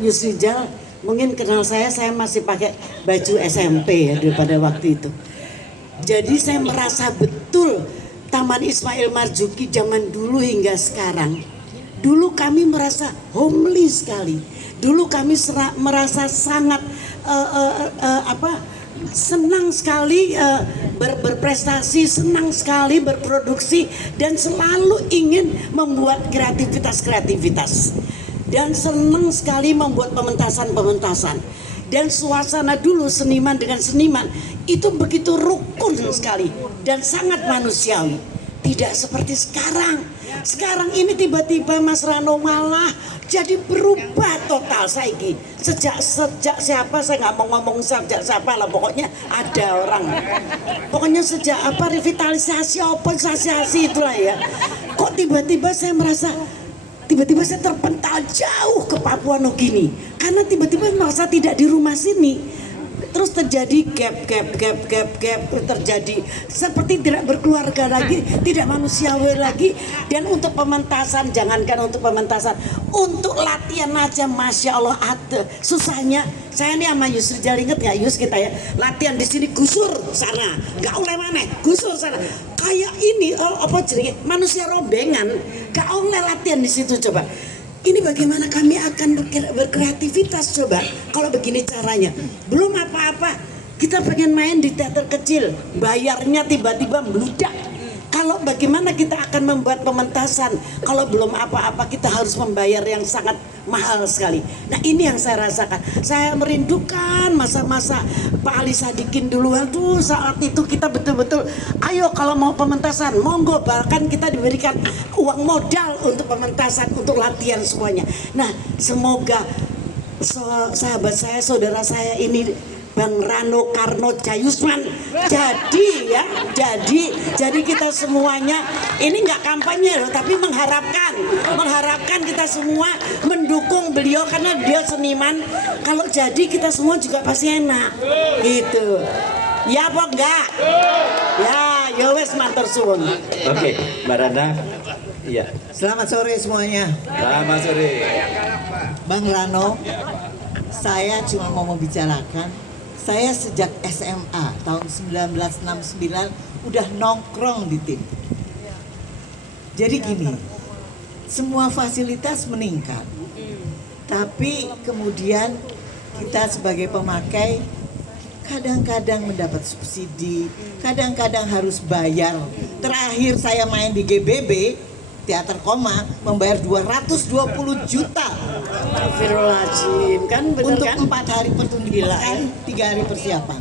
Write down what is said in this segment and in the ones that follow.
Yusrijal mungkin kenal saya masih pakai baju SMP ya daripada waktu itu. Jadi saya merasa betul Taman Ismail Marzuki zaman dulu hingga sekarang. Dulu kami merasa homely sekali. Dulu kami merasa sangat senang sekali berprestasi, senang sekali berproduksi, dan selalu ingin membuat kreativitas dan senang sekali membuat pementasan. Dan suasana dulu seniman dengan seniman itu begitu rukun sekali dan sangat manusiawi. Tidak seperti sekarang. Sekarang ini tiba-tiba Mas Rano malah jadi berubah total saiki. Sejak siapa, saya nggak mau ngomong sejak siapa lah, pokoknya ada orang. Pokoknya sejak revitalisasi, oponisasi itulah ya. Kok tiba-tiba saya merasa saya terpental jauh ke Papua Nugini karena tiba-tiba merasa tidak di rumah sini. Terus terjadi gap, terjadi seperti tidak berkeluarga lagi, tidak manusiawi lagi. Dan untuk pementasan, jangankan untuk pementasan, untuk latihan aja Masya Allah ada susahnya. Saya nih sama Yusrijal, inget gak Yus, kita ya latihan di sini gusur sana, gak oleh mana gusur sana. Kayak ini manusia rombengan, gak oleh latihan di situ. Coba ini bagaimana kami akan berkreativitas coba kalau begini caranya. Belum apa-apa kita pengen main di teater kecil, bayarnya tiba-tiba meludak. Kalau bagaimana kita akan membuat pementasan kalau belum apa-apa kita harus membayar yang sangat mahal sekali. Nah ini yang saya rasakan. Saya merindukan masa-masa Pak Ali Sadikin dulu. Aduh, saat itu kita betul-betul ayo kalau mau pementasan monggo, bahkan kita diberikan uang modal untuk pementasan, untuk latihan semuanya. Nah semoga sahabat saya, saudara saya ini Bang Rano Karno Jayusman jadi kita semuanya ini nggak kampanye loh, tapi mengharapkan kita semua mendukung beliau karena dia seniman. Kalau jadi kita semua juga pasti enak gitu ya, apa enggak ya wes matur suwun. Oke, Mbak Rana. Iya. Selamat sore semuanya. Selamat sore. Bang Rano, saya cuma mau membicarakan, saya sejak SMA tahun 1969 udah nongkrong di tim. Jadi gini, semua fasilitas meningkat, tapi kemudian kita sebagai pemakai kadang-kadang mendapat subsidi, kadang-kadang harus bayar. Terakhir saya main di GBB Teater Koma membayar 220 juta. Astagfirullahaladzim, kan bener untuk kan? 4 hari pertunjukan, 3 hari persiapan.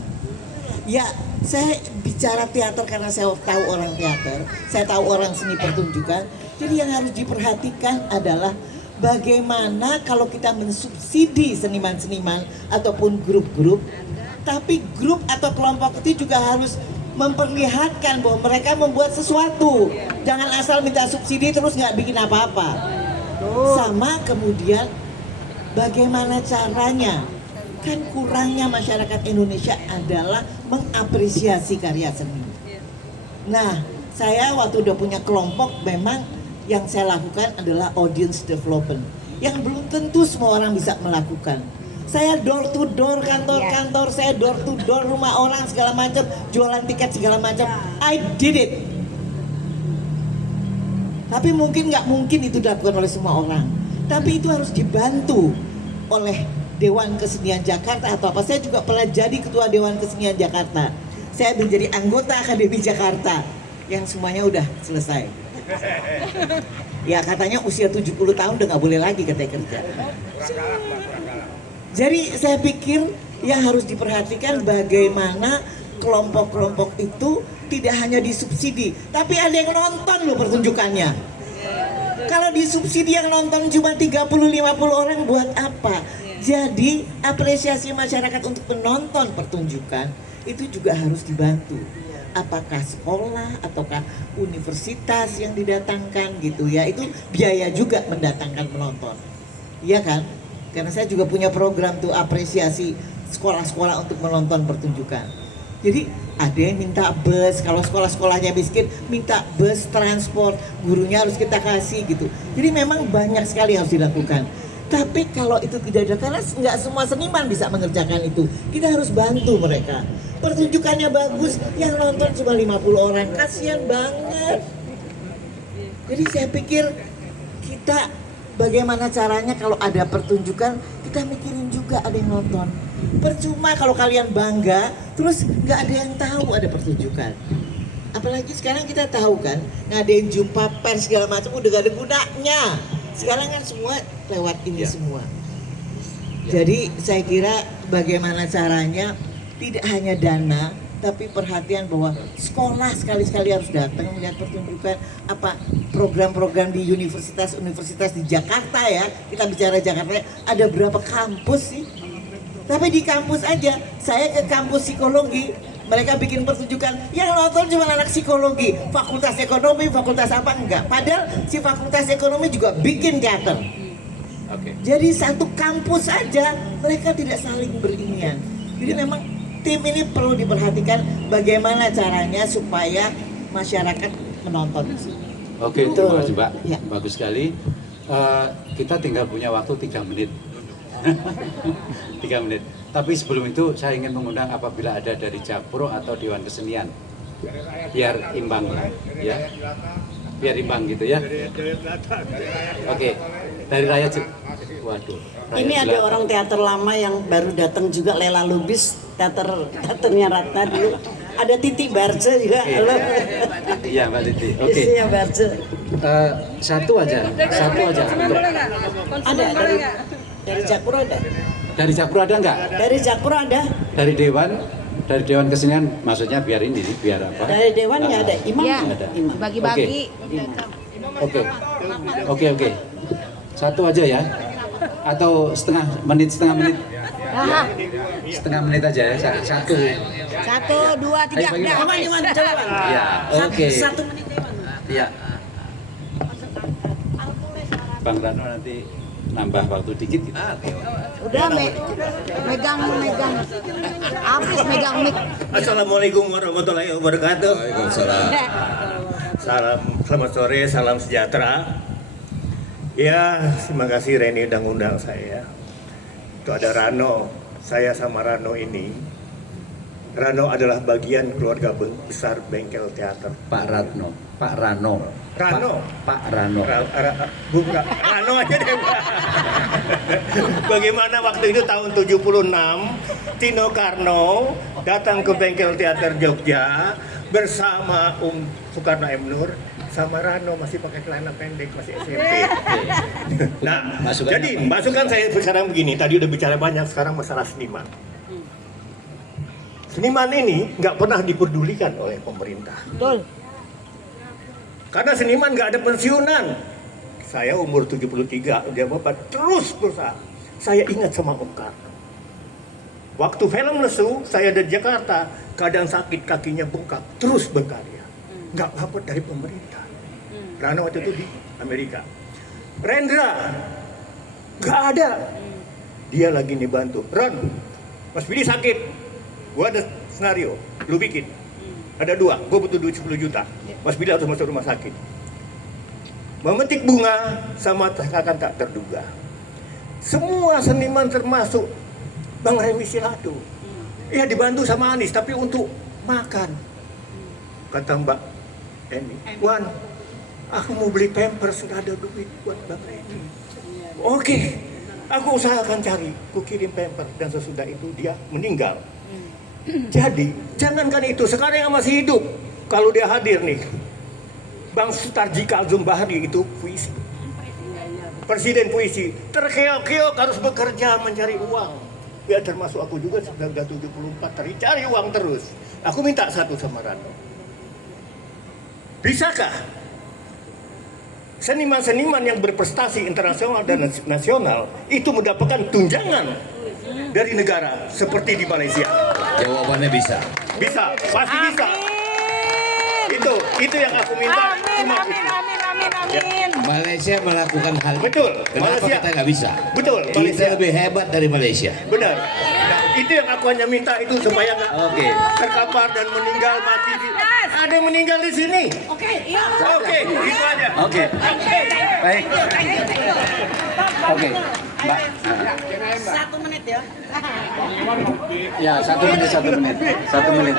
Ya, saya bicara teater karena saya tahu orang teater, saya tahu orang seni pertunjukan. Jadi yang harus diperhatikan adalah bagaimana kalau kita mensubsidi seniman-seniman ataupun grup-grup, tapi grup atau kelompok itu juga harus memperlihatkan bahwa mereka membuat sesuatu. Jangan asal minta subsidi terus nggak bikin apa-apa. Sama kemudian bagaimana caranya, kan kurangnya masyarakat Indonesia adalah mengapresiasi karya seni. Nah, saya waktu udah punya kelompok, memang yang saya lakukan adalah audience development, yang belum tentu semua orang bisa melakukan. Saya door to door kantor-kantor, saya door to door rumah orang segala macam, jualan tiket segala macam. I did it. Tapi nggak mungkin itu dilakukan oleh semua orang. Tapi itu harus dibantu oleh Dewan Kesenian Jakarta atau apa. Saya juga pernah jadi ketua Dewan Kesenian Jakarta. Saya menjadi anggota Akademi Jakarta yang semuanya udah selesai. Ya katanya usia 70 tahun udah nggak boleh lagi katanya kerja. Jadi saya pikir yang harus diperhatikan bagaimana kelompok-kelompok itu tidak hanya disubsidi, tapi ada yang nonton loh pertunjukannya. Kalau disubsidi yang nonton cuma 30-50 orang buat apa? Jadi apresiasi masyarakat untuk penonton pertunjukan itu juga harus dibantu. Apakah sekolah ataukah universitas yang didatangkan gitu ya, itu biaya juga mendatangkan penonton. Iya kan? Karena saya juga punya program tuh apresiasi sekolah-sekolah untuk menonton pertunjukan. Jadi ada yang minta bus, kalau sekolah-sekolahnya miskin minta bus transport, gurunya harus kita kasih gitu. Jadi memang banyak sekali yang harus dilakukan. Tapi kalau itu tidak ada, karena nggak semua seniman bisa mengerjakan itu. Kita harus bantu mereka. Pertunjukannya bagus, yang nonton cuma 50 orang, kasihan banget. Jadi saya pikir kita bagaimana caranya kalau ada pertunjukan, kita mikirin juga ada yang nonton. Percuma kalau kalian bangga, terus nggak ada yang tahu ada pertunjukan. Apalagi sekarang kita tahu kan, ngadain jumpa pers segala macam udah gak ada gunanya. Sekarang kan semua lewat ini semua. Jadi saya kira bagaimana caranya tidak hanya dana, tapi perhatian bahwa sekolah sekali-sekali harus datang melihat pertunjukan apa program-program di universitas di Jakarta ya. Kita bicara Jakarta, ada berapa kampus sih? Tapi di kampus aja, saya ke kampus psikologi, mereka bikin pertunjukan, yang nonton cuma anak psikologi, fakultas ekonomi, fakultas apa enggak. Padahal si fakultas ekonomi juga bikin teater. Jadi satu kampus saja mereka tidak saling berinian. Jadi memang tim ini perlu diperhatikan bagaimana caranya supaya masyarakat menonton. Oke, terima kasih Mbak. Ya. Bagus sekali. Kita tinggal punya waktu 3 menit. 3 menit. Tapi sebelum itu saya ingin mengundang apabila ada dari Jakpro atau Dewan Kesenian. Biar imbang ya. Biar imbang gitu ya. Oke. Dari Raya Waduh. Raya Ini ada Jelata. orang teater lama yang baru datang juga, Lela Lubis, teaternya Ratna dulu. Ada Titi Barce juga. Oke. Halo. Iya Mbak Titi. Oke. Isinya Barce. Satu aja. Ada dari Jakpro ada. Dari Jakpro ada nggak? Dari Jakpro ada. Dari Dewan Kesenian maksudnya biar ini biar apa? Dari Dewan ya ada. Imam Ya, ada. Imam. bagi-bagi. Oke. Oke. Satu aja ya. Atau setengah menit. Aha. Setengah menit aja ya. Satu. 1, 2, 3, Ayo, bagi- udah. Iman, Iman, coba Bang. Ya, oke. Satu menit Iman. Iya. Bang Rano nanti nambah waktu dikit gitu. Udah megang. Habis megang mic. Assalamualaikum warahmatullahi wabarakatuh. Waalaikumsalam. Salam, selamat sore, salam sejahtera. Ya, terima kasih Reni udah ngundang saya. Itu ada Rano, saya sama Rano ini. Rano adalah bagian keluarga besar Bengkel Teater. Pak Rano. Rano. Pak Rano. Rano aja deh. Bagaimana waktu itu tahun 76 Tino Karno datang ke Bengkel Teater Jogja bersama Soekarno M. Nur sama Rano masih pakai celana pendek, masih SMP. Nah, Masukan jadi apa? masukan saya sekarang begini, tadi udah bicara banyak, sekarang masalah seniman. Seniman ini nggak pernah diperdulikan oleh pemerintah. Betul. Karena seniman nggak ada pensiunan. Saya umur 73, dia bapak terus berusaha. Saya ingat sama Om Karno. Waktu film lesu, saya dari Jakarta, kadang sakit kakinya bengkak, terus berkarya. Nggak dapat dari pemerintah. Rano waktu itu di Amerika. Rendra, nggak ada. Dia lagi nih bantu. Ron, Mas Billy sakit. Gua ada senario, lu bikin. Ada 2, gua butuh duit 10 juta. Mas Billy harus masuk rumah sakit. Memetik bunga sama akan tak terduga. Semua seniman termasuk Bang Remi Silado. Ya dibantu sama Anies, tapi untuk makan. Kata Mbak Eni, Wan, aku mau beli Pampers, nggak ada duit buat Bang Remi. Oke, aku usahakan cari, aku kirim Pampers, dan sesudah itu dia meninggal. Jadi, jangankan itu, sekarang yang masih hidup, kalau dia hadir nih, Bang Sutarji Kalzum Bahri itu puisi. Presiden puisi, terkeok-keok harus bekerja mencari uang. Ya termasuk aku juga sudah 74 cari uang terus. Aku minta satu sama Rano. Bisakah seniman-seniman yang berprestasi internasional dan nasional itu mendapatkan tunjangan dari negara seperti di Malaysia? Jawabannya bisa. Bisa, pasti bisa. Itu yang aku minta. Cuma itu. Amin. Malaysia melakukan hal itu. Betul. Kenapa Malaysia. kita nggak bisa? Betul, Kita Malaysia. lebih hebat dari Malaysia. Benar. Nah, itu yang aku hanya minta itu supaya nggak Oke. terkapar dan meninggal mati di ada yang meninggal di sini. Oke, iya. Oke, gitu aja. Oke. Baik. Oke. Mbak. 1 menit ya. Ya, 1 menit. 1 menit.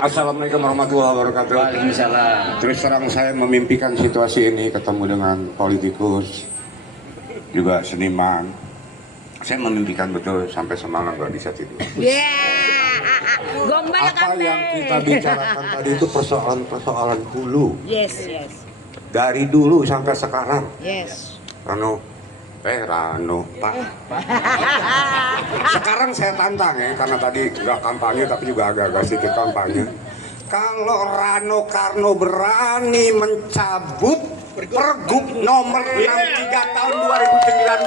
Assalamualaikum warahmatullahi wabarakatuh. Waalaikumsalam. Terus terang saya memimpikan situasi ini, ketemu dengan politikus, juga seniman. Saya memimpikan betul sampai semalam nggak bisa tidur. Gombal Apa yang kita bicarakan tadi itu persoalan-persoalan hulu. Yes. Dari dulu sampai sekarang. Yes. Rano, Pak. Sekarang saya tantang ya, karena tadi nggak kampanye tapi juga agak-agak sedikit kampanye. Kalau Rano Karno berani mencabut Pergub nomor 63 tahun 2019,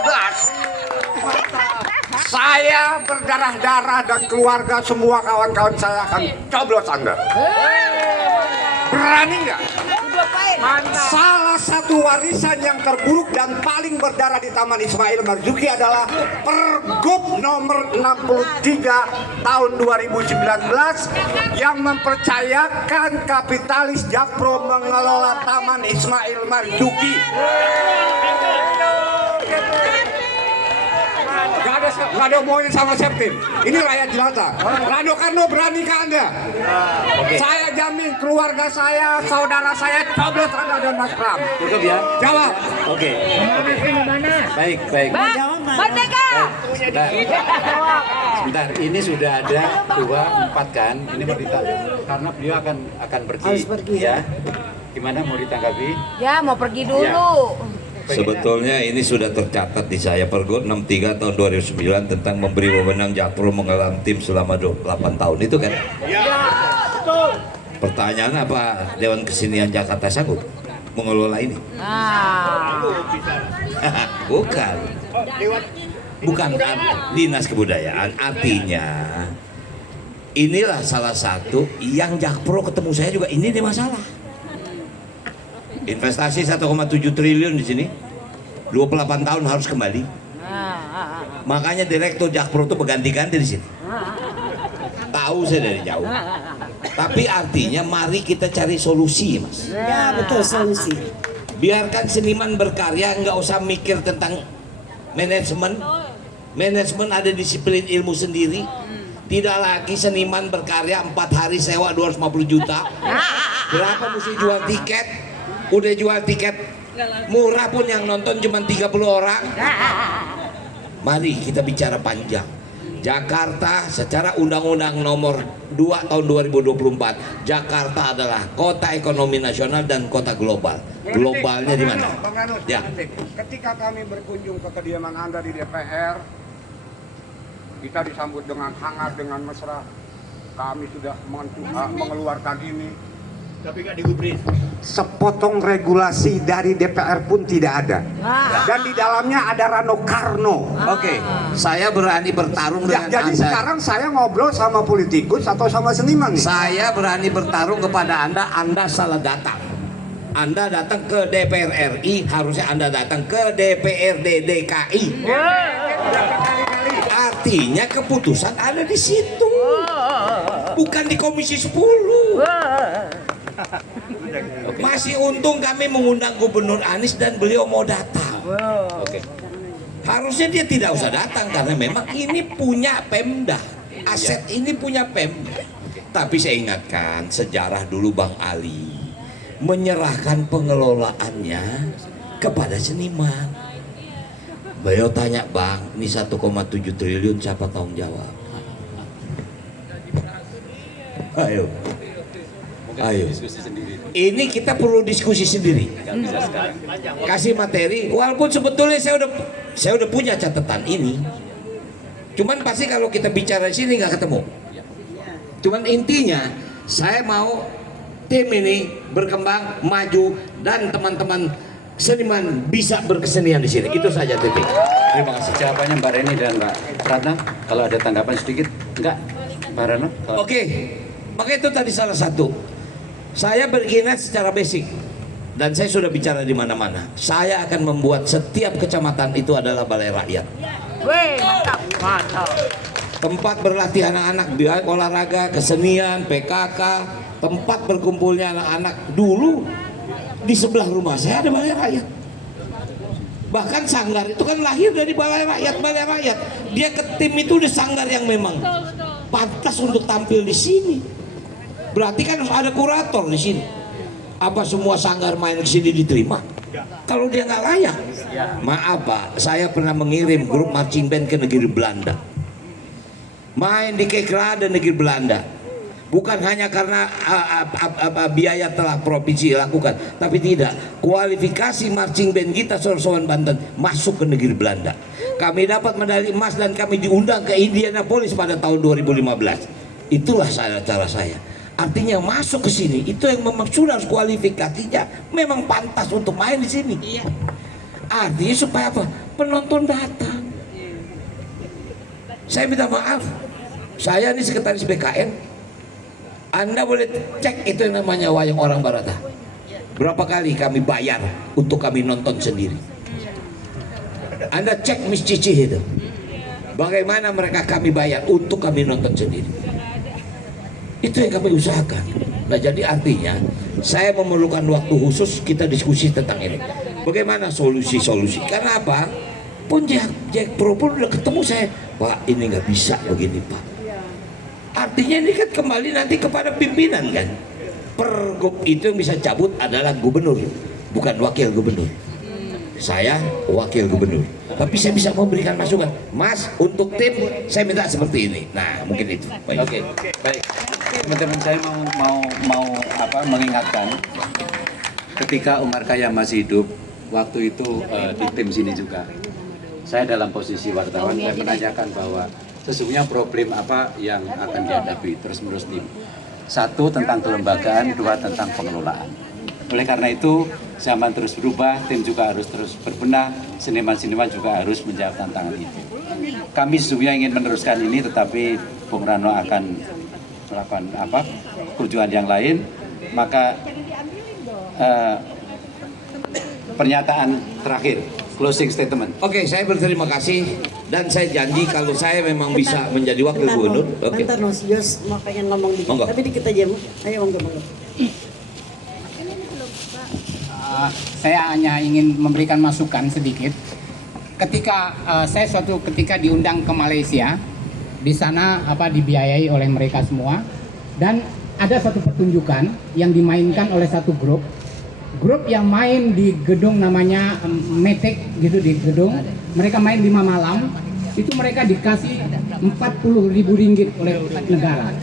saya berdarah-darah dan keluarga semua kawan-kawan saya akan coblos Anda. Berani nggak? Salah satu warisan yang terburuk dan paling berdarah di Taman Ismail Marzuki adalah Pergub nomor 63 tahun 2019 yang mempercayakan kapitalis Jakpro mengelola Taman Ismail Marzuki. Gak ada omongan sama Septim. Ini rakyat jelata. Rano Karno berani ke Anda? Saya jamin keluarga saya, saudara saya coblos Anda dan Mas Pram. Cukup ya? Jawab. Oke. Baik. Merdeka. Sebentar, ini sudah ada 2, 4 kan? Ini mau karena beliau akan pergi. Harus pergi, ya. Gimana mau ditanggapi? Ya, mau pergi dulu. Sebetulnya ini sudah tercatat di saya Pergub 63 tahun 2009 tentang memberi wewenang Jakpro mengelola tim selama 28 tahun itu kan. Pertanyaan apa Dewan Kesenian Jakarta sanggup mengelola ini? Bukan Dinas Kebudayaan. Artinya inilah salah satu yang Jakpro ketemu saya juga ini masalah. Investasi 1,7 triliun di sini, 28 tahun harus kembali. Makanya direktur Jakpro itu berganti-ganti di sini. Tahu saya dari jauh. Tapi artinya mari kita cari solusi, Mas. Ya, betul solusi. Biarkan seniman berkarya, nggak usah mikir tentang manajemen. Manajemen ada disiplin ilmu sendiri. Tidak lagi seniman berkarya 4 hari sewa 250 juta. Berapa mesti jual tiket? Udah jual tiket murah pun yang nonton cuma 30 orang. Mari kita bicara panjang. Jakarta secara Undang-Undang nomor 2 tahun 2024, Jakarta adalah kota ekonomi nasional dan kota global. Globalnya di mana? Ya. Ketika kami berkunjung ke kediaman Anda di DPR, kita disambut dengan hangat, dengan mesra. Kami sudah mengeluarkan ini. Tapi nggak digubris. Sepotong regulasi dari DPR pun tidak ada. Dan di dalamnya ada Rano Karno. Oke, saya berani bertarung dengan Jadi Anda. sekarang saya ngobrol sama politikus atau sama seniman nih? Saya berani bertarung kepada Anda salah datang. Anda datang ke DPR RI, harusnya Anda datang ke DPRD DKI. Artinya keputusan ada di situ, bukan di Komisi 10. Masih untung kami mengundang Gubernur Anies dan beliau mau datang. Oke. Harusnya dia tidak usah datang karena memang ini punya Pemda. Aset ini punya Pemda. Tapi saya ingatkan sejarah dulu Bang Ali menyerahkan pengelolaannya kepada seniman. Beliau tanya, Bang, ini 1,7 triliun siapa tanggung jawab? Ayo. Ini kita perlu diskusi sendiri. Kasih materi. Walaupun sebetulnya saya udah punya catatan ini. Cuman pasti kalau kita bicara di sini nggak ketemu. Cuman intinya saya mau tim ini berkembang, maju dan teman-teman seniman bisa berkesenian di sini. Itu saja titik. Terima kasih jawabannya Mbak Reni dan Mbak Ratna. Kalau ada tanggapan sedikit, enggak, Mbak Ratna? Oke, maka itu tadi salah satu. Saya berkeinginan secara basic dan saya sudah bicara di mana-mana. Saya akan membuat setiap kecamatan itu adalah balai rakyat. Wih, mantap. Tempat berlatih anak-anak, olahraga, kesenian, PKK, tempat berkumpulnya anak-anak. Dulu di sebelah rumah saya ada balai rakyat. Bahkan Sanggar itu kan lahir dari balai rakyat. Dia ke tim itu di Sanggar yang memang pantas untuk tampil di sini. Berarti kan harus ada kurator di sini. Apa semua Sanggar main ke sini diterima? Kalau dia nggak layak, maaf Pak, saya pernah mengirim grup marching band ke negeri Belanda. Main di Kerkrade negeri Belanda. Bukan hanya karena biaya telah provinsi lakukan, tapi tidak. Kualifikasi marching band kita Sorsowan Banten masuk ke negeri Belanda. Kami dapat medali emas dan kami diundang ke Indianapolis pada tahun 2015. Itulah cara saya. Artinya masuk ke sini itu yang memang sudah kualifikasinya memang pantas untuk main di sini. Artinya supaya apa? Penonton datang. Saya minta maaf. Saya ini sekretaris BKN. Anda boleh cek itu yang namanya wayang orang Barata. Berapa kali kami bayar untuk kami nonton sendiri. Anda cek Miss Cici itu. Bagaimana mereka kami bayar untuk kami nonton sendiri. Itu yang kami usahakan. Nah jadi artinya saya memerlukan waktu khusus kita diskusi tentang ini. Bagaimana solusi-solusi? Karena apa? Pun Jack Pro pun udah ketemu saya. Pak ini nggak bisa begini Pak. Artinya ini kan kembali nanti kepada pimpinan kan. Pergub itu yang bisa cabut adalah gubernur, bukan wakil gubernur. Saya wakil gubernur, tapi saya bisa memberikan masukan. Mas, untuk tim saya minta seperti ini. Nah, mungkin itu. Baik. Oke, baik. Teman-teman saya mau mengingatkan ketika Umar Khayyam masih hidup, waktu itu di tim sini juga. Saya dalam posisi wartawan, saya menanyakan bahwa sesungguhnya problem apa yang akan dihadapi terus-menerus tim. Satu tentang kelembagaan, dua tentang pengelolaan. Oleh karena itu, zaman terus berubah, tim juga harus terus berbenah, seniman-seniman juga harus menjawab tantangan itu. Kami sesungguhnya ingin meneruskan ini, tetapi Bung Rano akan melakukan kunjungan yang lain, maka pernyataan terakhir, closing statement. Oke, saya berterima kasih dan saya janji kalau saya memang bisa menjadi wakil gubernur. Oke. Bentar, Mas Yos mau pengen ngomong dikit, Monggo. tapi dikit aja, ayo monggo. Saya hanya ingin memberikan masukan sedikit. Ketika saya suatu ketika diundang ke Malaysia, di sana dibiayai oleh mereka semua, dan ada satu pertunjukan yang dimainkan oleh satu grup yang main di gedung namanya Metek gitu, di gedung mereka main 5 malam. Itu mereka dikasih 40.000 ringgit oleh negara,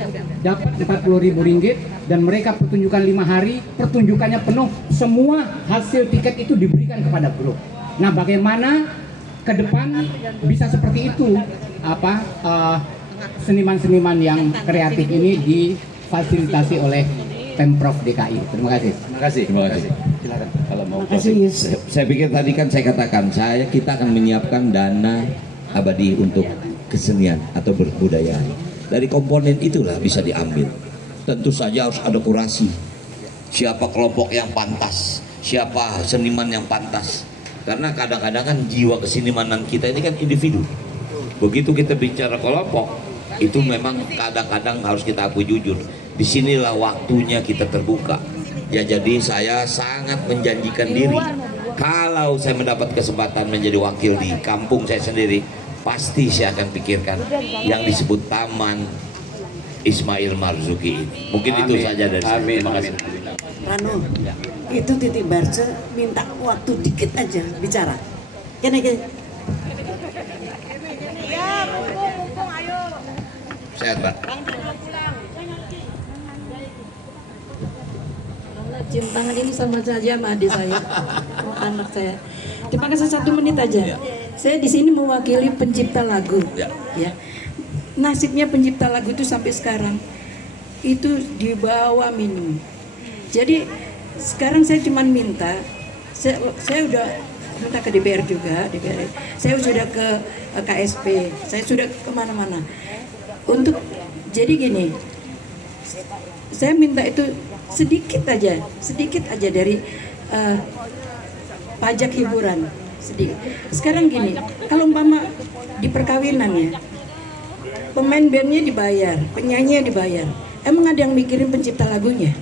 dapat 40.000 ringgit, dan mereka pertunjukan 5 hari, pertunjukannya penuh, semua hasil tiket itu diberikan kepada grup. Nah, bagaimana ke depan bisa seperti itu, seniman-seniman yang kreatif ini difasilitasi oleh Pemprov DKI. Terima kasih. Terima kasih. Silakan kalau mau. Saya pikir tadi kan saya katakan kita akan menyiapkan dana abadi untuk kesenian atau berbudayaan. Dari komponen itulah bisa diambil. Tentu saja harus ada kurasi. Siapa kelompok yang pantas, siapa seniman yang pantas. Karena kadang-kadang kan jiwa kesenimanan kita ini kan individu. Begitu kita bicara kelompok, itu memang kadang-kadang harus kita akui jujur. Disinilah waktunya kita terbuka. Ya, jadi saya sangat menjanjikan diri. Kalau saya mendapat kesempatan menjadi wakil di kampung saya sendiri, pasti saya akan pikirkan yang disebut Taman Ismail Marzuki ini. Mungkin itu saja dari saya. Amin. Terima kasih. Rano, itu Titik Barce minta waktu dikit aja bicara. Kene. Mumpung, ayo. Sehat, Pak. Cium tangan ini sama saja sama adik saya, anak saya. Terima kasih, 1 menit aja. Saya di sini mewakili pencipta lagu. Ya. Nasibnya pencipta lagu itu sampai sekarang itu dibawa minum. Jadi sekarang saya cuma minta, saya udah minta ke DPR juga, saya sudah ke KSP, saya sudah kemana-mana. Untuk jadi gini, saya minta itu sedikit aja dari pajak hiburan sedikit. Sekarang gini, kalau umpama di perkawinan ya, pemain bandnya dibayar, penyanyinya dibayar, Emang ada yang mikirin pencipta lagunya?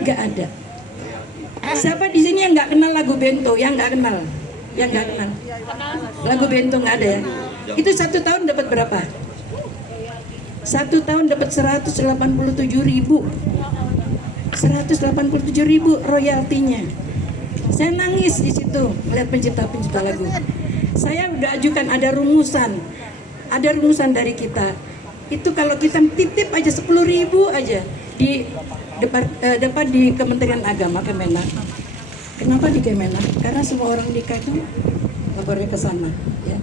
Nggak ada. Siapa di sini yang nggak kenal lagu Bento? Yang nggak kenal? Yang nggak kenal? Lagu Bento nggak ada ya? Itu 1 tahun dapat berapa? 1 tahun dapat 187.000. 187.000 royaltinya. Saya nangis di situ melihat pencipta lagu. Saya udah ajukan ada rumusan dari kita. Itu kalau kita titip aja 10.000 aja di depan di Kementerian Agama Kemenak. Kenapa di Kemenak? Karena semua orang nikah itu lapornya ke sana. Ya.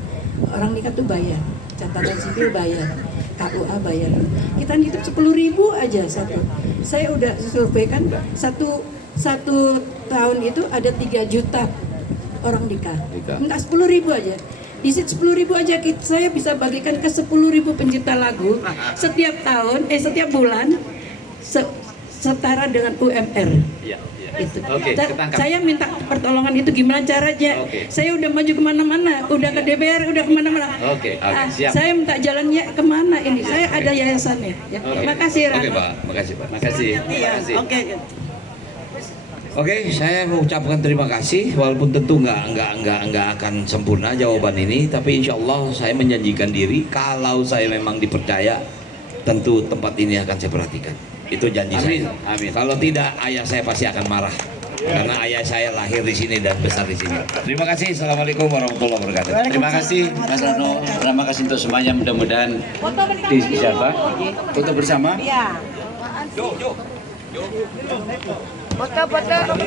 Orang nikah tuh bayar, catatan sipil bayar, KUA bayar. Kita nitip 10.000 aja satu. Saya udah surveikan satu tahun itu ada 3 juta orang nikah. Minta 10.000 aja. Di situ 10.000 aja saya bisa bagikan ke 10.000 pencipta lagu setiap tahun, setiap bulan setara dengan UMR. Iya. Itu. Oke, ketangkap. Saya minta pertolongan itu gimana caranya. Oke. Saya udah maju kemana-mana, udah ke DPR, udah kemana-mana. Oke, siap. Saya minta jalannya kemana ini. Saya ada yayasannya. Ya. Makasih Rano. Oke Pak, makasih Pak. Makasih. Makasih. Oke. Oke, saya mengucapkan terima kasih walaupun tentu nggak akan sempurna jawaban ini, tapi insya Allah saya menjanjikan diri kalau saya memang dipercaya tentu tempat ini akan saya perhatikan. Itu janji saya. Amin. Kalau tidak, ayah saya pasti akan marah karena ayah saya lahir di sini dan besar di sini. Terima kasih. Assalamualaikum warahmatullahi wabarakatuh. Terima kasih Mas Rano. Terima kasih untuk semuanya. Mudah-mudahan di siapa? Foto bersama. Iya. Foto.